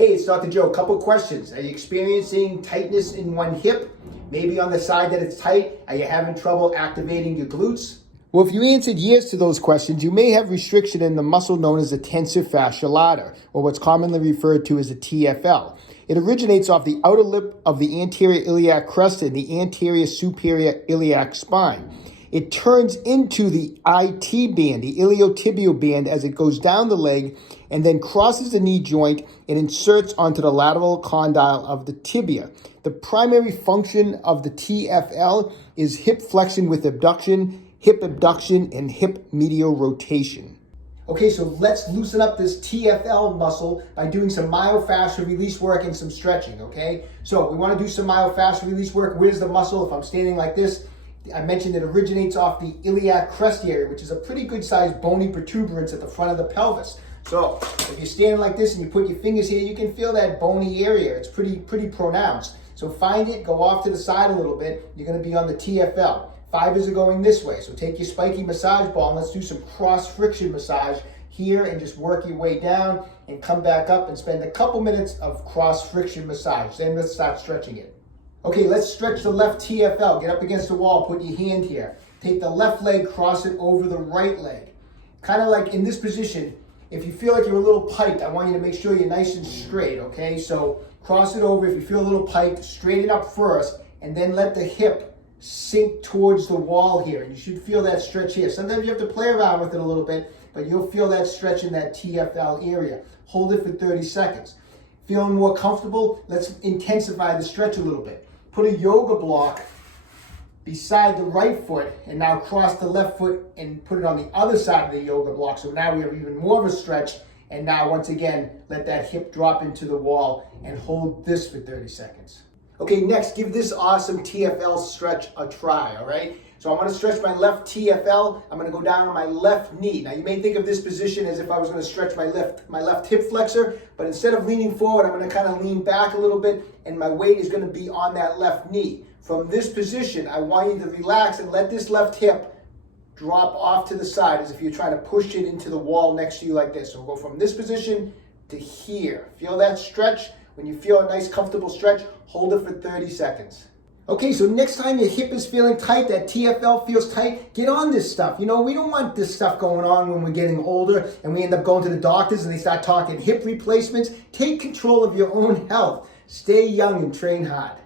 Hey, it's Dr. Joe. Couple questions. Are you experiencing tightness in one hip? Maybe on the side that it's tight? Are you having trouble activating your glutes? Well, if you answered yes to those questions, you may have restriction in the muscle known as the tensor fascia lata, or what's commonly referred to as a TFL. It originates off the outer lip of the anterior iliac crest and the anterior superior iliac spine. It turns into the IT band, the iliotibial band, as it goes down the leg and then crosses the knee joint and inserts onto the lateral condyle of the tibia. The primary function of the TFL is hip flexion with abduction, hip abduction, and hip medial rotation. Okay, so let's loosen up this TFL muscle by doing some myofascial release work and some stretching, okay? So we want to do some myofascial release work. Where's the muscle? If I'm standing like this, I mentioned it originates off the iliac crest area, which is a pretty good sized bony protuberance at the front of the pelvis. So if you're standing like this and you put your fingers here, you can feel that bony area. It's pretty pronounced. So find it, go off to the side a little bit. You're going to be on the TFL. Fibers are going this way. So take your spiky massage ball and let's do some cross friction massage here and just work your way down and come back up and spend a couple minutes of cross friction massage. Then let's start stretching it. Okay, let's stretch the left TFL. Get up against the wall, put your hand here. Take the left leg, cross it over the right leg. Kind of like in this position, if you feel like you're a little piked, I want you to make sure you're nice and straight, okay? So cross it over. If you feel a little piked, straighten up first, and then let the hip sink towards the wall here. You should feel that stretch here. Sometimes you have to play around with it a little bit, but you'll feel that stretch in that TFL area. Hold it for 30 seconds. Feeling more comfortable? Let's intensify the stretch a little bit. Put a yoga block beside the right foot and now cross the left foot and put it on the other side of the yoga block. So now we have even more of a stretch. And now once again, let that hip drop into the wall and hold this for 30 seconds. Okay, next, give this awesome TFL stretch a try, all right? So I'm gonna stretch my left TFL. I'm gonna go down on my left knee. Now you may think of this position as if I was gonna stretch my left hip flexor, but instead of leaning forward, I'm gonna kind of lean back a little bit and my weight is gonna be on that left knee. From this position, I want you to relax and let this left hip drop off to the side as if you're trying to push it into the wall next to you like this. So we'll go from this position to here. Feel that stretch? When you feel a nice comfortable stretch, hold it for 30 seconds. Okay, so next time your hip is feeling tight, that TFL feels tight, get on this stuff. You know, we don't want this stuff going on when we're getting older and we end up going to the doctors and they start talking hip replacements. Take control of your own health. Stay young and train hard.